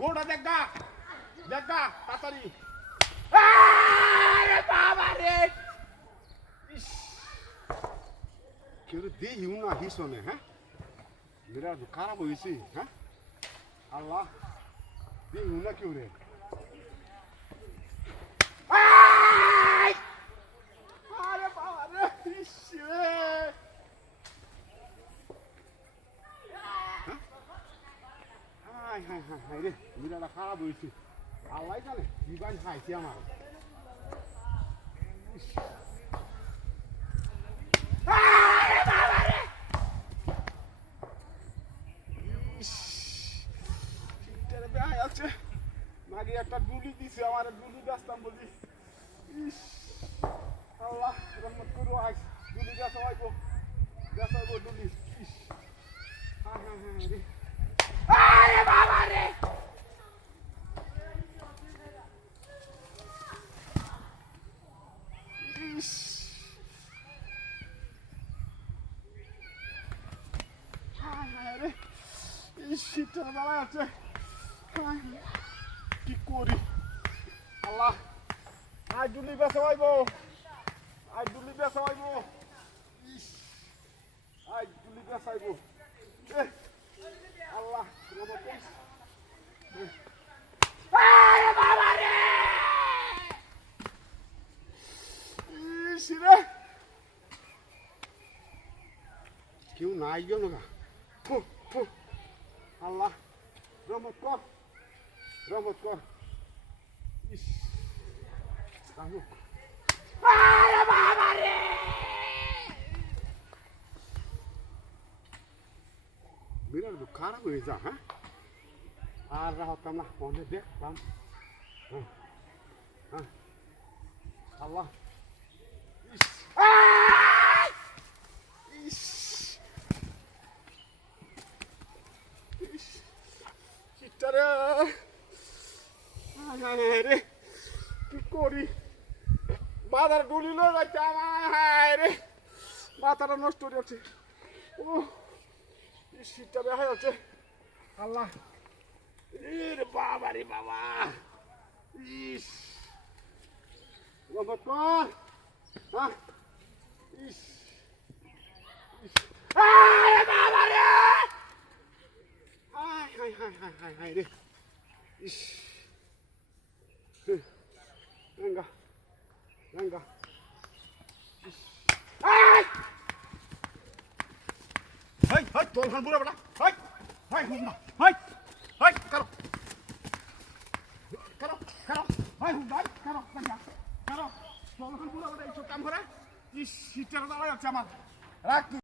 গোটা দেখা দেখা তাড়াতাড়ি আরে বাবা রে কেউ দিই না হিসনে হ্যাঁ বিরাট খারাপ হয়েছি হ্যাঁ আল্লাহ দিই না কেউ রে আরে বাবা রে হাই হাই হাই হাই রে বিরাট খারাপ হয়েছি আল্লাহ জানে বিবান খাইছি আমার নাকি একটা ডুলি দিছে আমার ডুলি বেচতাম বলি আল্লাহ রহমত করো আজ ডুলি বেচাইবো ডুলি হ্যাঁ হ্যাঁ হ্যাঁ রে আরে বাবা রে শীতটা দাঁড়ায় আছে কি করি আল্লাহ আজ ডুলি বেচাইব আজ ডুলি বেচাইব আজ ডুলি বেচাইব আল্লাহ কেউ নাই গেল না আল্লাহ রহমত কর ইস কানুক আরে বাবা রে বিরাট খারাপ হয়ে যা হ্যাঁ আর রাহতাম না ফোনে দেখতাম হ্যাঁ আল্লাহ রে কি করি মাথার ডুলি লয়ে যাচ্ছে আমার রে মাথাটা নষ্ট হয়ে যাচ্ছে ও শীতটা দেখা যাচ্ছে আল্লাহ রে বাবা রে বাবা ইস রহমত কর হ্যাঁ ইস আরে বাবা রে high high high high high high রে ইস venga venga ay hey hey tolhan pura bada hey hey hunda hey hey karo hey hunda karo tolhan pura bada iso kam kore is shitera dala jaচ্ছে আমার রাখ